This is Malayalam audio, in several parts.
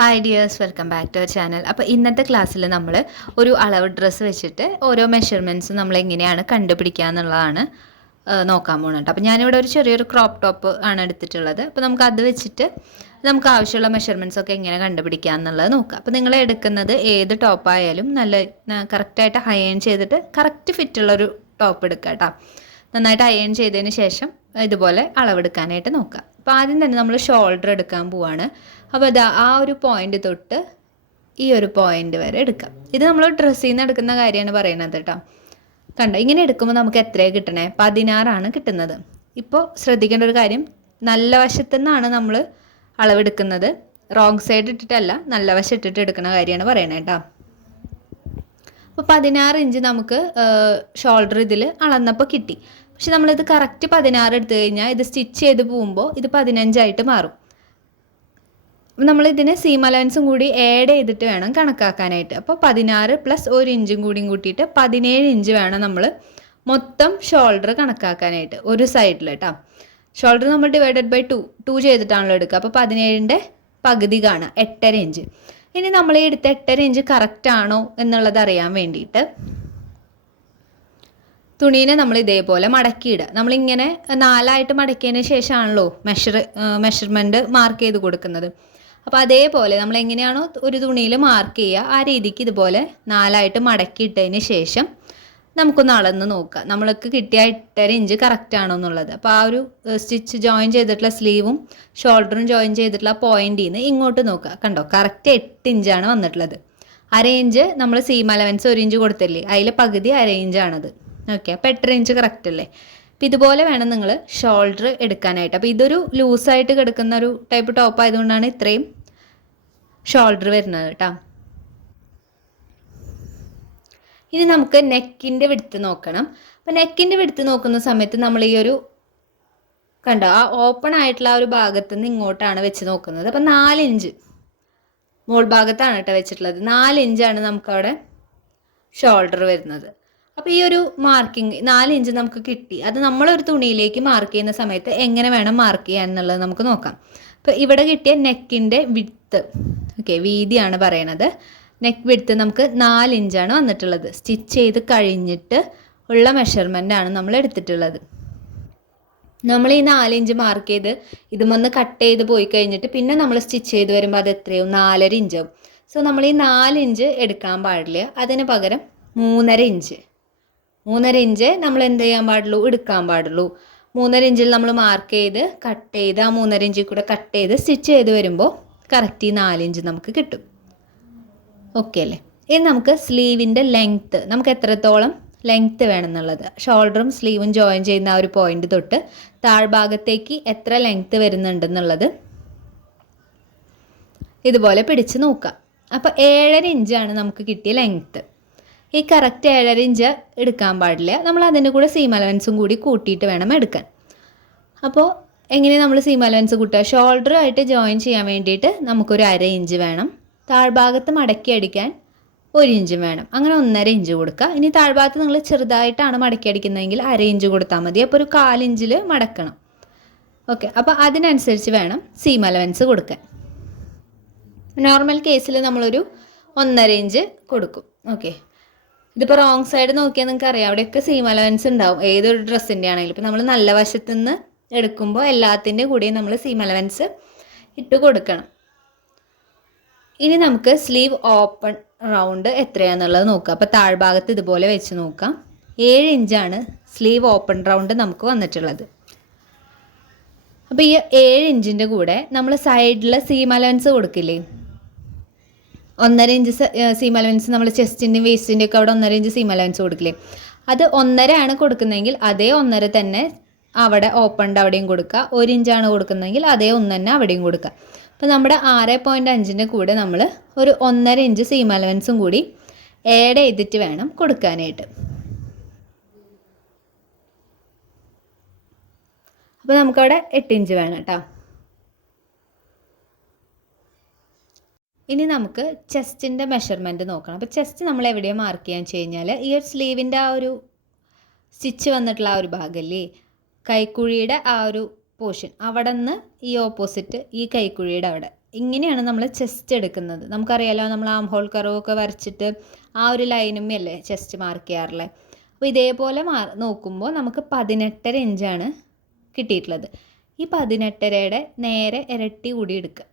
Hi dears welcome back to our channel അപ്പോൾ ഇന്നത്തെ ക്ലാസ്സിൽ നമ്മൾ ഒരു അളവ് ഡ്രസ്സ് വെച്ചിട്ട് ഓരോ മെഷർമെന്റ്സ് നമ്മൾ എങ്ങനെയാണ് കണ്ടുപിടിക്കുക എന്നുള്ളതാണ് നോക്കാൻ പോകുന്നുണ്ട് അപ്പോൾ ഞാനിവിടെ ഒരു ചെറിയൊരു ക്രോപ്പ് ടോപ്പ് ആണ് എടുത്തിട്ടുള്ളത്. അപ്പോൾ നമുക്ക് അത് വെച്ചിട്ട് നമുക്ക് ആവശ്യമുള്ള മെഷർമെന്റ്സ് ഒക്കെ എങ്ങനെ കണ്ടുപിടിക്കുക എന്നുള്ളത് നോക്കുക അപ്പോൾ നിങ്ങൾ എടുക്കുന്നത് ഏത് ടോപ്പായാലും നല്ല കറക്റ്റായിട്ട് അയൺ ചെയ്തിട്ട് കറക്റ്റ് ഫിറ്റുള്ളൊരു ടോപ്പ് എടുക്കുക കേട്ടോ നന്നായിട്ട് അയൺ ചെയ്തതിന് ശേഷം ഇതുപോലെ അളവെടുക്കാനായിട്ട് നോക്കുക അപ്പോൾ ആദ്യം തന്നെ നമ്മൾ ഷോൾഡർ എടുക്കാൻ പോവാണ്. അപ്പോൾ അതാ ആ ഒരു പോയിന്റ് തൊട്ട് ഈ ഒരു പോയിന്റ് വരെ എടുക്കാം. ഇത് നമ്മൾ ഡ്രസ്സിൽ നിന്ന് എടുക്കുന്ന കാര്യമാണ് പറയുന്നത് കേട്ടോ കണ്ടോ? ഇങ്ങനെ എടുക്കുമ്പോൾ നമുക്ക് എത്രയാണ് കിട്ടണേ? പതിനാറാണ് കിട്ടുന്നത്. ഇപ്പോൾ ശ്രദ്ധിക്കേണ്ട ഒരു കാര്യം നല്ല വശത്തു നിന്നാണ് നമ്മൾ അളവെടുക്കുന്നത്. റോങ് സൈഡ് ഇട്ടിട്ടല്ല നല്ല വശം ഇട്ടിട്ട് എടുക്കുന്ന കാര്യമാണ് പറയണേ കേട്ടോ അപ്പോൾ പതിനാറ് ഇഞ്ച് നമുക്ക് ഷോൾഡർ ഇതിൽ അളന്നപ്പോൾ കിട്ടി. പക്ഷെ നമ്മളിത് കറക്റ്റ് പതിനാറ് എടുത്തു കഴിഞ്ഞാൽ ഇത് സ്റ്റിച്ച് ചെയ്ത് പോകുമ്പോൾ ഇത് പതിനഞ്ചായിട്ട് മാറും. നമ്മൾ ഇതിന് സീം അലവൻസും കൂടി ആഡ് ചെയ്തിട്ട് വേണം കണക്കാക്കാനായിട്ട്. അപ്പോൾ പതിനാറ് പ്ലസ് ഒരു ഇഞ്ചും കൂടിയും കൂട്ടിയിട്ട് പതിനേഴ് ഇഞ്ച് വേണം നമ്മൾ മൊത്തം ഷോൾഡർ കണക്കാക്കാനായിട്ട് ഒരു സൈഡിൽ കേട്ടോ ഷോൾഡർ നമ്മൾ ഡിവൈഡഡ് ബൈ ടു ടു ചെയ്തിട്ടാണല്ലോ എടുക്കുക അപ്പോൾ പതിനേഴിന്റെ പകുതി കാണുക എട്ടര ഇഞ്ച്. ഇനി നമ്മൾ ഈ എടുത്ത എട്ടര ഇഞ്ച് കറക്റ്റ് ആണോ എന്നുള്ളത് അറിയാൻ വേണ്ടിയിട്ട് തുണീനെ നമ്മൾ ഇതേപോലെ മടക്കിയിടുക. നമ്മളിങ്ങനെ നാലായിട്ട് മടക്കിയതിന് ശേഷമാണല്ലോ മെഷർ മെഷർമെന്റ് മാർക്ക് ചെയ്ത് കൊടുക്കുന്നത്. അപ്പോൾ അതേപോലെ നമ്മൾ എങ്ങനെയാണോ ഒരു തുണിയിൽ മാർക്ക് ചെയ്യുക ആ രീതിക്ക് ഇതുപോലെ നാലായിട്ട് മടക്കിയിട്ടതിന് ശേഷം നമുക്കൊന്ന് അളന്ന് നോക്കാം നമ്മൾക്ക് കിട്ടിയ എട്ടര ഇഞ്ച് കറക്റ്റ് ആണോ എന്നുള്ളത്. അപ്പോൾ ആ ഒരു സ്റ്റിച്ച് ജോയിൻ ചെയ്തിട്ടുള്ള സ്ലീവും ഷോൾഡറും ജോയിൻ ചെയ്തിട്ടുള്ള പോയിന്റിൽ നിന്ന് ഇങ്ങോട്ട് നോക്കുക. കണ്ടോ? കറക്റ്റ് എട്ട് ഇഞ്ചാണ് വന്നിട്ടുള്ളത്. അര ഇഞ്ച് നമ്മൾ സീം അലവൻസ് ഒരു ഇഞ്ച് കൊടുത്തില്ലേ? അതിൽ പകുതി അര ഇഞ്ചാണത് ഓക്കെ അപ്പോൾ എട്ടര ഇഞ്ച് കറക്റ്റ് അല്ലേ? അപ്പം ഇതുപോലെ വേണം നിങ്ങൾ ഷോൾഡർ എടുക്കാനായിട്ട്. അപ്പോൾ ഇതൊരു ലൂസായിട്ട് കിടക്കുന്ന ഒരു ടൈപ്പ് ടോപ്പ് ആയതുകൊണ്ടാണ് ഇത്രയും ഷോൾഡർ വരുന്നത് കേട്ടോ. ഇനി നമുക്ക് നെക്കിന്റെ വിടുത്ത് നോക്കണം. അപ്പോൾ നെക്കിന്റെ വിടുത്ത് നോക്കുന്ന സമയത്ത് നമ്മൾ ഈ ഒരു കണ്ടോ ആ ഓപ്പൺ ആയിട്ടുള്ള ആ ഒരു ഭാഗത്ത് നിന്ന് ഇങ്ങോട്ടാണ് വെച്ച് നോക്കുന്നത്. അപ്പം നാലിഞ്ച് മോൾ ഭാഗത്താണ് കേട്ടോ വെച്ചിട്ടുള്ളത്. നാലിഞ്ചാണ് നമുക്കവിടെ ഷോൾഡർ വരുന്നത്. അപ്പോൾ ഈ ഒരു മാർക്കിംഗ് നാല് ഇഞ്ച് നമുക്ക് കിട്ടി. അത് നമ്മളൊരു തുണിയിലേക്ക് മാർക്ക് ചെയ്യുന്ന സമയത്ത് എങ്ങനെ വേണം മാർക്ക് ചെയ്യാൻ എന്നുള്ളത് നമുക്ക് നോക്കാം. അപ്പോൾ ഇവിടെ കിട്ടിയ നെക്കിന്റെ വിത്ത് ഓക്കെ വീതിയാണ് പറയണത്. നെക്ക് വിത്ത് നമുക്ക് നാല് ഇഞ്ചാണ് വന്നിട്ടുള്ളത്. സ്റ്റിച്ച് ചെയ്ത് കഴിഞ്ഞിട്ട് ഉള്ള മെഷർമെന്റ് ആണ് നമ്മൾ എടുത്തിട്ടുള്ളത്. നമ്മൾ ഈ നാല് ഇഞ്ച് മാർക്ക് ചെയ്ത് ഇതുമൊന്ന് കട്ട് ചെയ്ത് പോയി കഴിഞ്ഞിട്ട് പിന്നെ നമ്മൾ സ്റ്റിച്ച് ചെയ്ത് വരുമ്പോൾ അത് എത്രയാവും? നാലര ഇഞ്ചാവും സോ നമ്മൾ ഈ നാല് ഇഞ്ച് എടുക്കാൻ പാടില്ല. അതിന് പകരം മൂന്നര ഇഞ്ച് മൂന്നര ഇഞ്ച് നമ്മൾ എന്ത് ചെയ്യാൻ പാടുള്ളൂ? എടുക്കാൻ പാടുള്ളൂ. മൂന്നര ഇഞ്ചിൽ നമ്മൾ മാർക്ക് ചെയ്ത് കട്ട് ചെയ്ത് ആ മൂന്നര ഇഞ്ചിൽ കൂടെ കട്ട് ചെയ്ത് സ്റ്റിച്ച് ചെയ്ത് വരുമ്പോൾ കറക്റ്റ് ഈ നാലിഞ്ച് നമുക്ക് കിട്ടും. ഓക്കെ അല്ലേ? ഇനി നമുക്ക് സ്ലീവിന്റെ ലെങ്ത്ത് നമുക്ക് എത്രത്തോളം ലെങ്ത്ത് വേണമെന്നുള്ളത്. ഷോൾഡറും സ്ലീവും ജോയിൻ ചെയ്യുന്ന ആ ഒരു പോയിന്റ് തൊട്ട് താഴ്ഭാഗത്തേക്ക് എത്ര ലെങ്ത്ത് വരുന്നുണ്ടെന്നുള്ളത് ഇതുപോലെ പിടിച്ച് നോക്കാം. അപ്പോൾ ഏഴര ഇഞ്ചാണ് നമുക്ക് കിട്ടിയ ലെങ്ത്ത് ഈ കറക്റ്റ് ഏഴര ഇഞ്ച് എടുക്കാൻ പാടില്ല. നമ്മൾ അതിന്റെ കൂടെ സീം അലവൻസും കൂടി കൂട്ടിയിട്ട് വേണം എടുക്കാൻ. അപ്പോൾ എങ്ങനെ നമ്മൾ സീം അലവൻസ് കൂട്ടുക? ഷോൾഡറുമായിട്ട് ജോയിൻ ചെയ്യാൻ വേണ്ടിയിട്ട് നമുക്കൊരു അര ഇഞ്ച് വേണം. താഴ്ഭാഗത്ത് മടക്കി അടിക്കാൻ ഒരു ഇഞ്ചും വേണം. അങ്ങനെ ഒന്നര ഇഞ്ച് കൊടുക്കുക. ഇനി താഴ്ഭാഗത്ത് നിങ്ങൾ ചെറുതായിട്ടാണ് മടക്കി അടിക്കുന്നതെങ്കിൽ അര ഇഞ്ച് കൊടുത്താൽ മതി. അപ്പോൾ ഒരു കാലിഞ്ചിൽ മടക്കണം. ഓക്കെ. അപ്പോൾ അതിനനുസരിച്ച് വേണം സീം അലവൻസ് കൊടുക്കാൻ. നോർമൽ കേസിൽ നമ്മളൊരു ഒന്നര ഇഞ്ച് കൊടുക്കും. ഓക്കെ. ഇതിപ്പോൾ റോങ് സൈഡ് നോക്കിയാൽ നിങ്ങൾക്ക് അറിയാം അവിടെയൊക്കെ സീം അലവൻസ് ഉണ്ടാവും. ഏതൊരു ഡ്രസ്സിന്റെ ആണെങ്കിലും. ഇപ്പൊ നമ്മൾ നല്ല വശത്തു നിന്ന് എടുക്കുമ്പോൾ എല്ലാത്തിന്റെ കൂടെയും നമ്മൾ സീം അലവൻസ് ഇട്ട് കൊടുക്കണം. ഇനി നമുക്ക് സ്ലീവ് ഓപ്പൺ റൗണ്ട് എത്രയാണെന്നുള്ളത് നോക്കാം. അപ്പോൾ താഴ്ഭാഗത്ത് ഇതുപോലെ വെച്ച് നോക്കാം. ഏഴ് ഇഞ്ചാണ് സ്ലീവ് ഓപ്പൺ റൗണ്ട് നമുക്ക് വന്നിട്ടുള്ളത്. അപ്പോൾ ഈ ഏഴ് ഇഞ്ചിന്റെ കൂടെ നമ്മൾ സൈഡിൽ സീം അലവൻസ് കൊടുക്കില്ലേ? ഒന്നര ഇഞ്ച് സീം അലവൻസ് നമ്മൾ ചെസ്റ്റിന്റെയും വേസ്റ്റിന്റെ ഒക്കെ അവിടെ ഒന്നര ഇഞ്ച് സീം അലവൻസ് കൊടുക്കില്ലേ? അത് ഒന്നര ആണ് കൊടുക്കുന്നതെങ്കിൽ അതേ ഒന്നര തന്നെ അവിടെ ഓപ്പണിന്റെ അവിടെയും കൊടുക്കുക ഒരു ഇഞ്ചാണ് കൊടുക്കുന്നതെങ്കിൽ അതേ ഒന്ന് തന്നെ അവിടെയും കൊടുക്കുക അപ്പോൾ നമ്മുടെ ആറ് പോയിന്റ് അഞ്ചിന്റെ കൂടെ നമ്മൾ ഒരു ഒന്നര ഇഞ്ച് സീം അലവൻസും കൂടി ആഡ് ചെയ്തിട്ട് വേണം കൊടുക്കാനായിട്ട്. അപ്പോൾ നമുക്കവിടെ എട്ട് ഇഞ്ച് വേണം കേട്ടോ ഇനി നമുക്ക് ചെസ്റ്റിന്റെ മെഷർമെന്റ് നോക്കണം. അപ്പോൾ ചെസ്റ്റ് നമ്മൾ എവിടെയാണ് മാർക്ക് ചെയ്യാൻ വെച്ച് കഴിഞ്ഞാൽ ഈ ഒരു സ്ലീവിന്റെ ആ ഒരു സ്റ്റിച്ച് വന്നിട്ടുള്ള ആ ഒരു ഭാഗമല്ലേ കൈക്കുഴിയുടെ ആ ഒരു പോർഷൻ അവിടെ നിന്ന് ഈ ഓപ്പോസിറ്റ് ഈ കൈക്കുഴിയുടെ അവിടെ. ഇങ്ങനെയാണ് നമ്മൾ ചെസ്റ്റ് എടുക്കുന്നത്. നമുക്കറിയാലോ നമ്മൾ ആം ഹോൾ കറവൊക്കെ വരച്ചിട്ട് ആ ഒരു ലൈനുമല്ലേ ചെസ്റ്റ് മാർക്ക് ചെയ്യാറുള്ളത് അപ്പോൾ ഇതേപോലെ മാ നോക്കുമ്പോൾ നമുക്ക് പതിനെട്ടര ഇഞ്ചാണ് കിട്ടിയിട്ടുള്ളത്. ഈ പതിനെട്ടരയുടെ നേരെ ഇരട്ടി കൂടി എടുക്കുക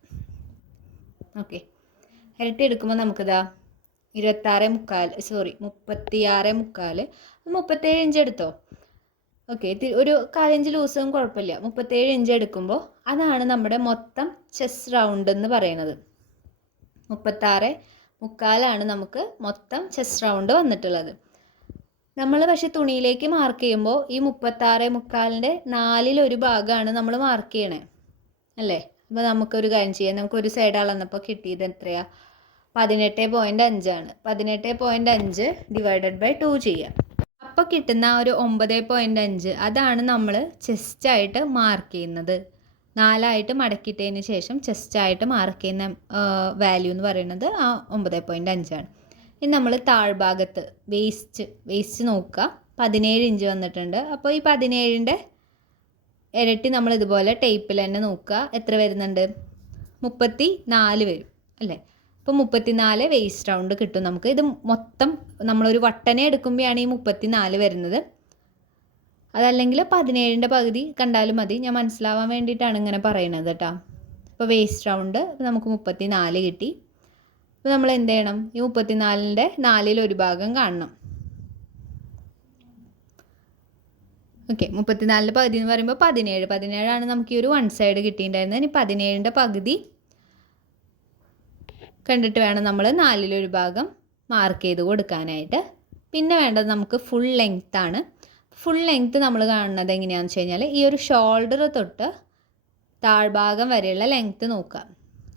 ഓക്കെ. ഇരട്ടി എടുക്കുമ്പോൾ നമുക്കിതാ ഇരുപത്താറ് മുക്കാൽ സോറി മുപ്പത്തിയാറ് മുക്കാൽ മുപ്പത്തേഴ് ഇഞ്ച് എടുത്തോ? ഓക്കെ ഒരു കാലഞ്ച് ലൂസും കുഴപ്പമില്ല. മുപ്പത്തേഴ് ഇഞ്ച് എടുക്കുമ്പോൾ അതാണ് നമ്മുടെ മൊത്തം ചെസ് റൗണ്ട് എന്ന് പറയുന്നത്. മുപ്പത്താറ് മുക്കാലാണ് നമുക്ക് മൊത്തം ചെസ് റൗണ്ട് വന്നിട്ടുള്ളത്. നമ്മൾ പക്ഷേ തുണിയിലേക്ക് മാർക്ക് ചെയ്യുമ്പോൾ ഈ മുപ്പത്താറ് മുക്കാലിന്റെ നാലിലൊരു ഭാഗമാണ് നമ്മൾ മാർക്ക് ചെയ്യണേ. അല്ലേ? അപ്പോൾ നമുക്കൊരു കാര്യം ചെയ്യാം. നമുക്കൊരു സൈഡ് അളന്നപ്പോൾ കിട്ടിയത് എത്രയാ? പതിനെട്ട് പോയിന്റ് അഞ്ചാണ്. പതിനെട്ട് പോയിന്റ് അഞ്ച് ഡിവൈഡഡ് ബൈ ടു ചെയ്യാം. അപ്പോൾ കിട്ടുന്ന ഒരു ഒമ്പത് പോയിന്റ് അഞ്ച് അതാണ് നമ്മൾ ചെസ്റ്റായിട്ട് മാർക്ക് ചെയ്യുന്നത്. നാലായിട്ട് മടക്കിയിട്ടതിന് ശേഷം ചെസ്റ്റായിട്ട് മാർക്ക് ചെയ്യുന്ന വാല്യൂ എന്ന് പറയുന്നത് ആ ഒമ്പത് പോയിന്റ് അഞ്ചാണ്. ഇനി നമ്മൾ താഴ്ഭാഗത്ത് വേസ്റ്റ് വേസ്റ്റ് നോക്കുക. പതിനേഴ് ഇഞ്ച് വന്നിട്ടുണ്ട്. അപ്പോൾ ഈ പതിനേഴിന്റെ ഇരട്ടി നമ്മൾ ഇതുപോലെ ടേപ്പിൽ തന്നെ നോക്കുക. എത്ര വരുന്നുണ്ട്? മുപ്പത്തി നാല് വരും. അല്ലേ? അപ്പോൾ മുപ്പത്തിനാല് വേസ്റ്റ് റൗണ്ട് കിട്ടും നമുക്ക്. ഇത് മൊത്തം നമ്മളൊരു വട്ടനെ എടുക്കുമ്പോഴാണ് ഈ മുപ്പത്തിനാല് വരുന്നത്. അതല്ലെങ്കിൽ പതിനേഴിന്റെ പകുതി കണ്ടാലും മതി. ഞാൻ മനസ്സിലാവാൻ വേണ്ടിയിട്ടാണ് ഇങ്ങനെ പറയുന്നത് കേട്ടോ. അപ്പോൾ വേസ്റ്റ് റൗണ്ട് നമുക്ക് മുപ്പത്തി നാല് കിട്ടി. അപ്പോൾ നമ്മൾ എന്ത് ചെയ്യണം? ഈ മുപ്പത്തിനാലിന്റെ നാലിൽ ഒരു ഭാഗം കാണണം. ഓക്കെ മുപ്പത്തിനാലിന്റെ പകുതി എന്ന് പറയുമ്പോൾ പതിനേഴ്. പതിനേഴാണ് നമുക്ക് ഈ ഒരു വൺ സൈഡ് കിട്ടിയിട്ടുണ്ടായിരുന്നത്. ഇനി പതിനേഴിന്റെ പകുതി കണ്ടിട്ട് വേണം നമ്മൾ നാലിലൊരു ഭാഗം മാർക്ക് ചെയ്ത് കൊടുക്കാനായിട്ട്. പിന്നെ വേണ്ടത് നമുക്ക് ഫുൾ ലെങ്ത് ആണ്. ഫുൾ ലെങ്ത് നമ്മൾ കാണുന്നത് എങ്ങനെയാണെന്ന് വെച്ച് കഴിഞ്ഞാൽ ഈ ഒരു ഷോൾഡർ തൊട്ട് താഴ്ഭാഗം വരെയുള്ള ലെങ്ത് നോക്കുക.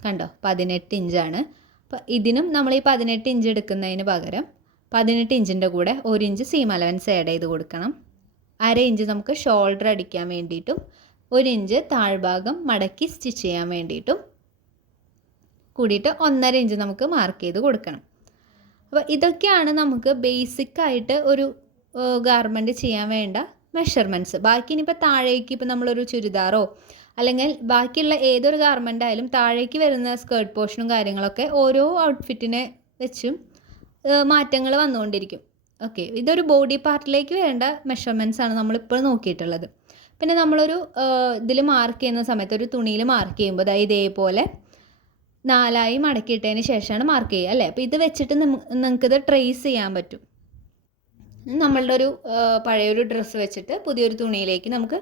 കണ്ടോ? പതിനെട്ട് ഇഞ്ചാണ് അപ്പോൾ ഇതിനും നമ്മൾ ഈ പതിനെട്ട് ഇഞ്ച് എടുക്കുന്നതിന് പകരം പതിനെട്ട് ഇഞ്ചിന്റെ കൂടെ ഒരു ഇഞ്ച് സീം അലവൻസ് ആഡ് ചെയ്ത് കൊടുക്കണം. അര ഇഞ്ച് നമുക്ക് ഷോൾഡർ അടിക്കാൻ വേണ്ടിയിട്ടും ഒരു ഇഞ്ച് താഴ്ഭാഗം മടക്കി സ്റ്റിച്ച് ചെയ്യാൻ വേണ്ടിയിട്ടും കൂടിയിട്ട് ഒന്നര ഇഞ്ച് നമുക്ക് മാർക്ക് ചെയ്ത് കൊടുക്കണം. അപ്പോൾ ഇതൊക്കെയാണ് നമുക്ക് ബേസിക് ആയിട്ട് ഒരു ഗാർമെന്റ് ചെയ്യാൻ വേണ്ട മെഷർമെന്റ്സ് ബാക്കി ഇനിയിപ്പോൾ താഴേക്ക് ഇപ്പോൾ നമ്മളൊരു ചുരിദാറോ അല്ലെങ്കിൽ ബാക്കിയുള്ള ഏതൊരു ഗാർമെന്റ് ആയാലും താഴേക്ക് വരുന്ന സ്കേർട്ട് പോർഷനും കാര്യങ്ങളൊക്കെ ഓരോ ഔട്ട്ഫിറ്റിനെ വെച്ചും മാറ്റങ്ങൾ വന്നുകൊണ്ടിരിക്കും. ഓക്കെ ഇതൊരു ബോഡി പാർട്ടിലേക്ക് വേണ്ട മെഷർമെന്റ്സ് ആണ് നമ്മളിപ്പോൾ നോക്കിയിട്ടുള്ളത്. പിന്നെ നമ്മളൊരു ഇതിൽ മാർക്ക് ചെയ്യുന്ന സമയത്ത് ഒരു തുണിയിൽ മാർക്ക് ചെയ്യുമ്പോൾ അതായത് ഇതേപോലെ നാലായി മടക്കിയിട്ടതിന് ശേഷമാണ് മാർക്ക് ചെയ്യുക അല്ലേ? അപ്പോൾ ഇത് വെച്ചിട്ട് നിങ്ങൾക്കിത് ട്രേസ് ചെയ്യാൻ പറ്റും. നമ്മളുടെ ഒരു പഴയൊരു ഡ്രസ്സ് വെച്ചിട്ട് പുതിയൊരു തുണിയിലേക്ക് നമുക്ക്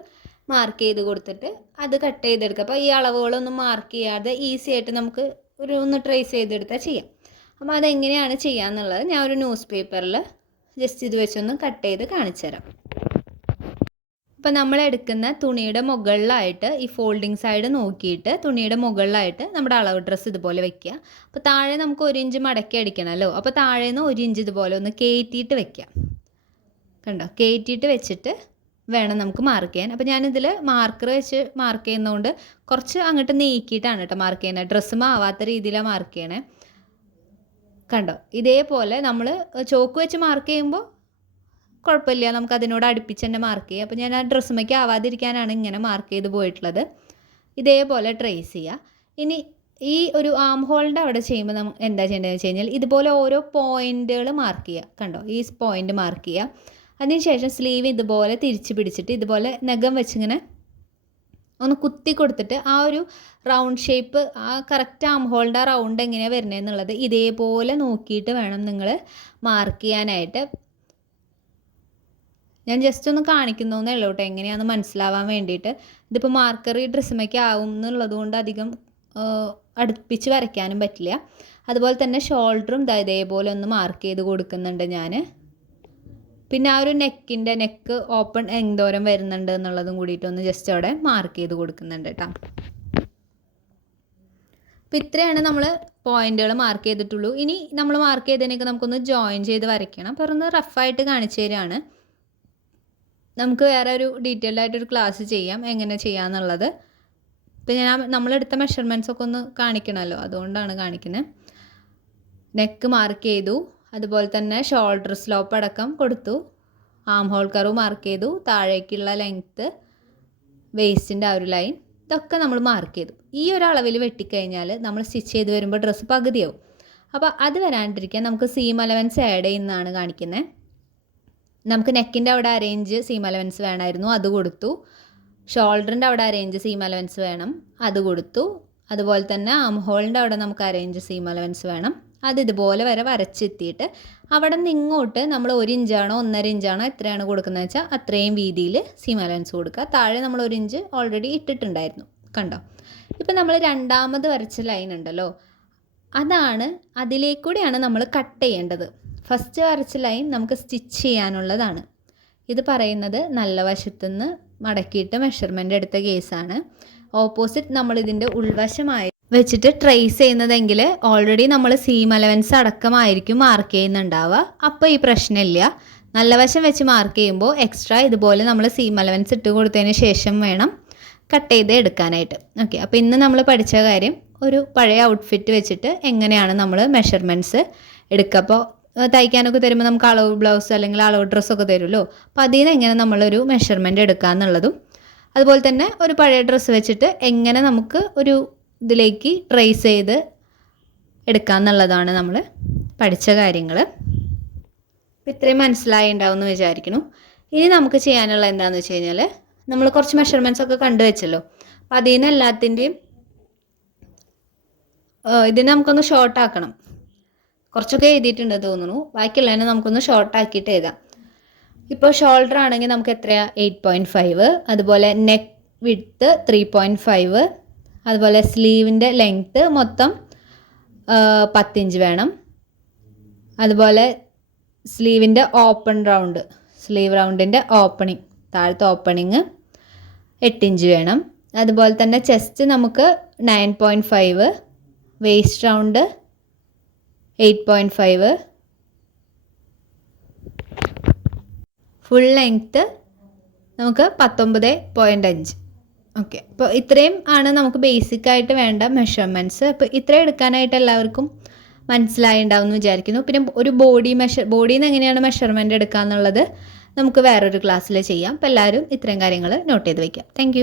മാർക്ക് ചെയ്ത് കൊടുത്തിട്ട് അത് കട്ട് ചെയ്തെടുക്കുക. അപ്പോൾ ഈ അളവുകളൊന്നും മാർക്ക് ചെയ്യാതെ ഈസി ആയിട്ട് നമുക്ക് ഒരു ഒന്ന് ട്രേസ് ചെയ്തെടുത്താൽ ചെയ്യാം. അപ്പോൾ അതെങ്ങനെയാണ് ചെയ്യാന്നുള്ളത് ഞാൻ ഒരു ന്യൂസ് പേപ്പറിൽ ജസ്റ്റ് ഇത് വെച്ചൊന്ന് കട്ട് ചെയ്ത് കാണിച്ചു തരാം അപ്പോൾ നമ്മൾ എടുക്കുന്ന തുണിയുടെ മുകളിലായിട്ട് ഈ ഫോൾഡിങ് സൈഡ് നോക്കിയിട്ട് തുണിയുടെ മുകളിലായിട്ട് നമ്മുടെ അളവ് ഡ്രസ്സ് ഇതുപോലെ വെക്കുക. അപ്പോൾ താഴെ നമുക്ക് ഒരു ഇഞ്ച് മടക്കി അടിക്കണമല്ലോ അപ്പോൾ താഴെ നിന്ന് ഒരു ഇഞ്ച് ഇതുപോലെ ഒന്ന് കയറ്റിയിട്ട് വെക്കുക. കണ്ടോ? കയറ്റിയിട്ട് വെച്ചിട്ട് വേണം നമുക്ക് മാർക്ക് ചെയ്യാൻ. അപ്പോൾ ഞാനിതിൽ മാർക്കർ വെച്ച് മാർക്ക് ചെയ്യുന്നതുകൊണ്ട് കുറച്ച് അങ്ങോട്ട് നീക്കിയിട്ടാണ് കേട്ടോ മാർക്ക് ചെയ്യുന്നത്. ഡ്രസ്സ് ആവാത്ത രീതിയിലാണ് മാർക്ക് ചെയ്യണേ. കണ്ടോ? ഇതേപോലെ നമ്മൾ ചോക്ക് വെച്ച് മാർക്ക് ചെയ്യുമ്പോൾ കുഴപ്പമില്ല നമുക്ക് അതിനോട് അടുപ്പിച്ച് തന്നെ മാർക്ക് ചെയ്യാം. അപ്പോൾ ഞാൻ ആ ഡ്രസ്സുമയ്ക്ക് ആവാതിരിക്കാനാണ് ഇങ്ങനെ മാർക്ക് ചെയ്ത് പോയിട്ടുള്ളത്. ഇതേപോലെ ട്രേസ് ചെയ്യുക ഇനി ഈ ഒരു ആം ഹോളിന്റെ അവിടെ ചെയ്യുമ്പോൾ നമുക്ക് എന്താ ചെയ്യേണ്ടതെന്ന് വെച്ച് കഴിഞ്ഞാൽ ഇതുപോലെ ഓരോ പോയിന്റുകൾ മാർക്ക് ചെയ്യുക കണ്ടോ? ഈ പോയിന്റ് മാർക്ക് ചെയ്യുക അതിനുശേഷം സ്ലീവ് ഇതുപോലെ തിരിച്ച് പിടിച്ചിട്ട് ഇതുപോലെ നഖം വെച്ചിങ്ങനെ ഒന്ന് കുത്തി കൊടുത്തിട്ട് ആ ഒരു റൗണ്ട് ഷേപ്പ് ആ കറക്റ്റ് ആം ഹോളിന്റെ ആ റൗണ്ട് എങ്ങനെയാണ് വരുന്നതെന്നുള്ളത് ഇതേപോലെ നോക്കിയിട്ട് വേണം നിങ്ങൾ മാർക്ക് ചെയ്യാനായിട്ട്. ഞാൻ ജസ്റ്റ് ഒന്ന് കാണിക്കുന്നേ ഉള്ളൂ കേട്ടോ എങ്ങനെയാണെന്ന് മനസ്സിലാവാൻ വേണ്ടിയിട്ട്. ഇതിപ്പോൾ മാർക്കർ ഈ ഡ്രസ്സുമേക്ക് ആവും എന്നുള്ളത് കൊണ്ട് അധികം അടുപ്പിച്ച് വരയ്ക്കാനും പറ്റില്ല. അതുപോലെ തന്നെ ഷോൾഡറും ഇതാ ഇതേപോലെ ഒന്ന് മാർക്ക് ചെയ്ത് കൊടുക്കുന്നുണ്ട് ഞാൻ പിന്നെ ആ ഒരു നെക്കിന്റെ നെക്ക് ഓപ്പൺ എന്തോരം വരുന്നുണ്ട് എന്നുള്ളതും കൂടിയിട്ടൊന്ന് ജസ്റ്റ് അവിടെ മാർക്ക് ചെയ്ത് കൊടുക്കുന്നുണ്ട് കേട്ടോ അപ്പോൾ ഇത്രയാണ് നമ്മൾ പോയിന്റുകൾ മാർക്ക് ചെയ്തിട്ടുള്ളൂ. ഇനി നമ്മൾ മാർക്ക് ചെയ്തതിനൊക്കെ നമുക്കൊന്ന് ജോയിൻ ചെയ്ത് വരയ്ക്കണം. അപ്പോൾ ഒന്ന് റഫായിട്ട് കാണിച്ചു തരികയാണ് നമുക്ക് വേറെ ഒരു ഡീറ്റെയിൽഡ് ആയിട്ടൊരു ക്ലാസ് ചെയ്യാം എങ്ങനെ ചെയ്യാന്നുള്ളത്. ഇപ്പം ഞാൻ നമ്മളെടുത്ത മെഷർമെന്റ്സ് ഒക്കെ ഒന്ന് കാണിക്കണമല്ലോ അതുകൊണ്ടാണ് കാണിക്കുന്നത് നെക്ക് മാർക്ക് ചെയ്തു അതുപോലെ തന്നെ ഷോൾഡർ സ്ലോപ്പ് അടക്കം കൊടുത്തു ആം ഹോൾ കറവ് മാർക്ക് ചെയ്തു താഴേക്കുള്ള ലെങ്ത്ത് വേസ്റ്റിന്റെ ആ ഒരു ലൈൻ ഇതൊക്കെ നമ്മൾ മാർക്ക് ചെയ്തു. ഈ ഒരു അളവിൽ വെട്ടിക്കഴിഞ്ഞാൽ നമ്മൾ സ്റ്റിച്ച് ചെയ്ത് വരുമ്പോൾ ഡ്രസ്സ് പകുതിയാവും. അപ്പോൾ അത് വരാണ്ടിരിക്കാൻ നമുക്ക് സീം അലവൻസ് ആഡ് ചെയ്യുന്നതാണ് കാണിക്കുന്നത് നമുക്ക് നെക്കിന്റെ അവിടെ അറേഞ്ച് സീം അലവൻസ് വേണമായിരുന്നു അത് കൊടുത്തു. ഷോൾഡറിന്റെ അവിടെ അറേഞ്ച് സീം അലവൻസ് വേണം അത് കൊടുത്തു. അതുപോലെ തന്നെ ആം ഹോളിന്റെ അവിടെ നമുക്ക് അറേഞ്ച് സീം അലവൻസ് വേണം. അത് ഇതുപോലെ വരെ വരച്ചെത്തിയിട്ട് അവിടെ നിന്ന് ഇങ്ങോട്ട് നമ്മൾ ഒരു ഇഞ്ചാണോ ഒന്നര ഇഞ്ചാണോ എത്രയാണ് കൊടുക്കുന്നത് വെച്ചാൽ അത്രയും വീതിയിൽ സീം അലവൻസ് കൊടുക്കുക. താഴെ നമ്മൾ ഒരു ഇഞ്ച് ഓൾറെഡി ഇട്ടിട്ടുണ്ടായിരുന്നു കണ്ടോ? ഇപ്പം നമ്മൾ രണ്ടാമത് വരച്ച ലൈൻ ഉണ്ടല്ലോ അതാണ് അതിലേക്കൂടെയാണ് നമ്മൾ കട്ട് ചെയ്യേണ്ടത്. ഫസ്റ്റ് വരച്ച ലൈൻ നമുക്ക് സ്റ്റിച്ച് ചെയ്യാനുള്ളതാണ്. ഇത് പറയുന്നത് നല്ല വശത്തുനിന്ന് മടക്കിയിട്ട് മെഷർമെന്റ് എടുത്ത കേസാണ് ഓപ്പോസിറ്റ് നമ്മളിതിന്റെ ഉൾവശമായി വെച്ചിട്ട് ട്രേസ് ചെയ്യുന്നതെങ്കിൽ ഓൾറെഡി നമ്മൾ സീം അലവൻസ് അടക്കമായിരിക്കും മാർക്ക് ചെയ്യുന്നുണ്ടാവുക. അപ്പോൾ ഈ പ്രശ്നമില്ല. നല്ല വശം വെച്ച് മാർക്ക് ചെയ്യുമ്പോൾ എക്സ്ട്രാ ഇതുപോലെ നമ്മൾ സീം അലവൻസ് ഇട്ട് കൊടുത്തതിന് ശേഷം വേണം കട്ട് ചെയ്ത് എടുക്കാനായിട്ട്. ഓക്കെ അപ്പോൾ ഇന്ന് നമ്മൾ പഠിച്ച കാര്യം ഒരു പഴയ ഔട്ട്ഫിറ്റ് വെച്ചിട്ട് എങ്ങനെയാണ് നമ്മൾ മെഷർമെന്റ്സ് എടുക്കുക? അപ്പോൾ തയ്ക്കാനൊക്കെ തരുമ്പോൾ നമുക്ക് അളവ് ബ്ലൗസ് അല്ലെങ്കിൽ അളവ് ഡ്രസ്സൊക്കെ തരുമല്ലോ. അപ്പോൾ അതിൽ നിന്ന് എങ്ങനെ നമ്മളൊരു മെഷർമെന്റ് എടുക്കുക എന്നുള്ളതും അതുപോലെ തന്നെ ഒരു പഴയ ഡ്രസ്സ് വെച്ചിട്ട് എങ്ങനെ നമുക്ക് ഒരു ഇതിലേക്ക് ട്രേസ് ചെയ്ത് എടുക്കുക എന്നുള്ളതാണ് നമ്മൾ പഠിച്ച കാര്യങ്ങൾ. അപ്പോൾ ഇത്രയും മനസ്സിലായി ഉണ്ടാവും എന്ന് വിചാരിക്കുന്നു. ഇനി നമുക്ക് ചെയ്യാനുള്ള എന്താണെന്ന് വെച്ച് കഴിഞ്ഞാൽ നമ്മൾ കുറച്ച് മെഷർമെന്റ്സ് ഒക്കെ കണ്ടു വെച്ചല്ലോ. അപ്പം അതിൽ നിന്ന് എല്ലാത്തിന്റെയും ഇതിനെ നമുക്കൊന്ന് ഷോർട്ട് ആക്കണം. കുറച്ചൊക്കെ എഴുതിയിട്ടുണ്ട് തോന്നുന്നു. ബാക്കിയുള്ളതിനെ നമുക്കൊന്ന് ഷോർട്ട് ആക്കിയിട്ട് എഴുതാം. ഇപ്പോൾ ഷോൾഡർ ആണെങ്കിൽ നമുക്ക് എത്രയാ? എയ്റ്റ് പോയിന്റ് ഫൈവ് അതുപോലെ neck width three point five അതുപോലെ സ്ലീവിന്റെ ലെങ്ത്ത് മൊത്തം പത്തിഞ്ച് വേണം. അതുപോലെ സ്ലീവിന്റെ ഓപ്പൺ റൗണ്ട് സ്ലീവ് റൗണ്ടിന്റെ ഓപ്പണിങ് താഴത്തെ ഓപ്പണിങ് എട്ടിഞ്ച് വേണം. അതുപോലെ തന്നെ ചെസ്റ്റ് നമുക്ക് nine point five waist round eight point five full length നമുക്ക് പത്തൊമ്പത് പോയിന്റ് അഞ്ച്. ഓക്കെ അപ്പോൾ ഇത്രയും ആണ് നമുക്ക് ബേസിക് ആയിട്ട് വേണ്ട മെഷർമെന്റ്സ് അപ്പോൾ ഇത്രയും എടുക്കാനായിട്ട് എല്ലാവർക്കും മനസ്സിലായി ഉണ്ടാവും എന്ന് വിചാരിക്കുന്നു. പിന്നെ ഒരു ബോഡി മെഷർ ബോഡിയിൽ നിന്ന് എങ്ങനെയാണ് മെഷർമെന്റ് എടുക്കുക എന്നുള്ളത് നമുക്ക് വേറൊരു ക്ലാസ്സിൽ ചെയ്യാം. അപ്പോൾ എല്ലാവരും ഇത്രയും കാര്യങ്ങൾ നോട്ട് ചെയ്ത് വയ്ക്കാം താങ്ക്